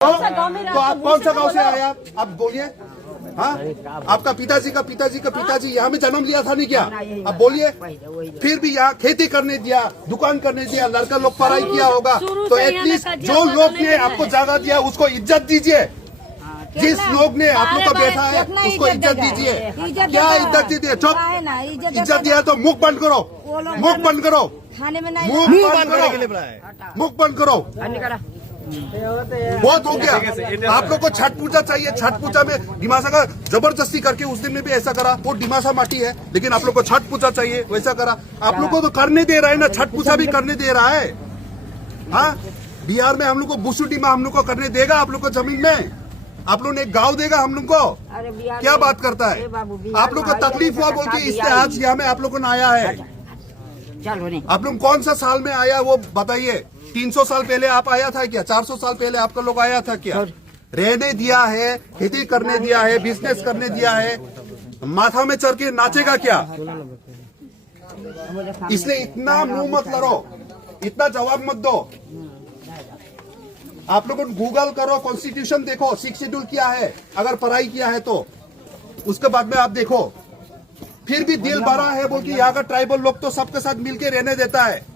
तो आप कौन सा गांव से आए आप बोलिए। हाँ, आपका पिताजी का पिताजी यहाँ में जन्म लिया था नहीं क्या? अब बोलिए। फिर भी यहाँ खेती करने दिया, दुकान करने दिया, लड़का लोग पढ़ाई किया होगा, तो एटलीस्ट जो लोग ने आपको जगह दिया उसको इज्जत दीजिए। जिस लोग ने आप लोग को बैठा है उसको इज्जत दीजिए। क्या इज्जत दीजिए? चुप। इज्जत दिया तो मुख बंद करो, मुख बंद करो, मुख बंद करो। बहुत हो गया। आप लोग को छठ पूजा चाहिए। छठ पूजा में डिमासा का जबरदस्ती करके उस दिन में भी ऐसा करा। वो डिमासा माटी है, लेकिन आप लोग को छठ पूजा चाहिए, वैसा करा। आप लोग को तो करने दे रहा है ना, छठ पूजा भी करने दे रहा है। हाँ, बिहार में हम लोग को बुसुटीमा हम लोग को करने देगा। आप लोग को जमीन में आप लोग ने एक गाँव देगा हम लोग को। क्या बात करता है? आप लोग को तकलीफ हुआ बोल के इसलिए आज यहाँ में आप लोग को आया है। आप लोग कौन सा साल में आया वो बताइए। 300 साल पहले आप आया था क्या? 400 साल पहले आपका लोग आया था क्या? रहने दिया है, खेती करने दिया है, बिजनेस करने दिया है, माथा में चढ़ के नाचेगा क्या? इसलिए इतना मुंह मत लड़ो, इतना जवाब मत दो। आप लोगों को गूगल करो, कॉन्स्टिट्यूशन देखो, 6 शेड्यूल क्या है, अगर पढ़ाई किया है तो उसके बाद में आप देखो। फिर भी दिल बड़ा है बोल के यहाँ का ट्राइबल लोग तो सबके साथ मिलके रहने देता है।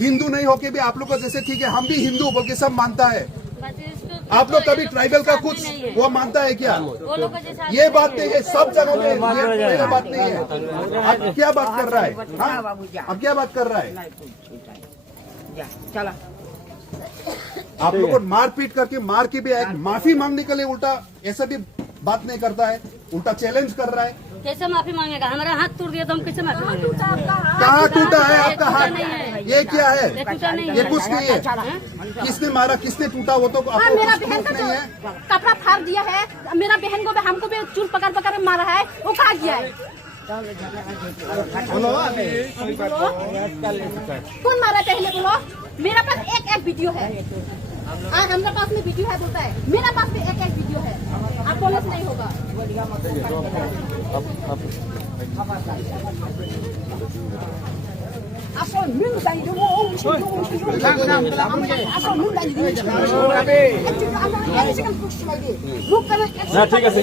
हिंदू नहीं होके भी आप लोग को जैसे ठीक है हम भी हिंदू बोल के सब मानता है। आप लोग कभी ट्राइबल का कुछ वो मानता है क्या? ये बात नहीं है, सब जगह में ये बात नहीं है। आप क्या बात कर रहा है? हाँ? अब क्या बात कर रहा है? आप लोग को मार पीट करके मार के भी माफी मांगने के लिए उल्टा ऐसा भी बात नहीं करता है, उल्टा चैलेंज कर रहा है। कैसे माफी मांगेगा? हमारा हाथ टूट दिया तो हम कैसे माफी मांगेंगे? कहाँ टूटा है आपका हाथ? ये क्या है? ये कुछ नहीं है। किसने मारा, किसने टूटा वो तो आपको मेरा कुछ बहन प्रूफ का नहीं है। कपड़ा फाड़ दिया है। मेरा बहन को भी हमको भी चूल पकड़ पकड़ मारा है। वो कहा गया है? कौन मारा पहले बोलो? मेरा पास एक वीडियो है। आज हमारे पास में वीडियो है बोलता है। मेरा पास में एक वीडियो है। आप बोले नहीं होगा। ঠিক আছে।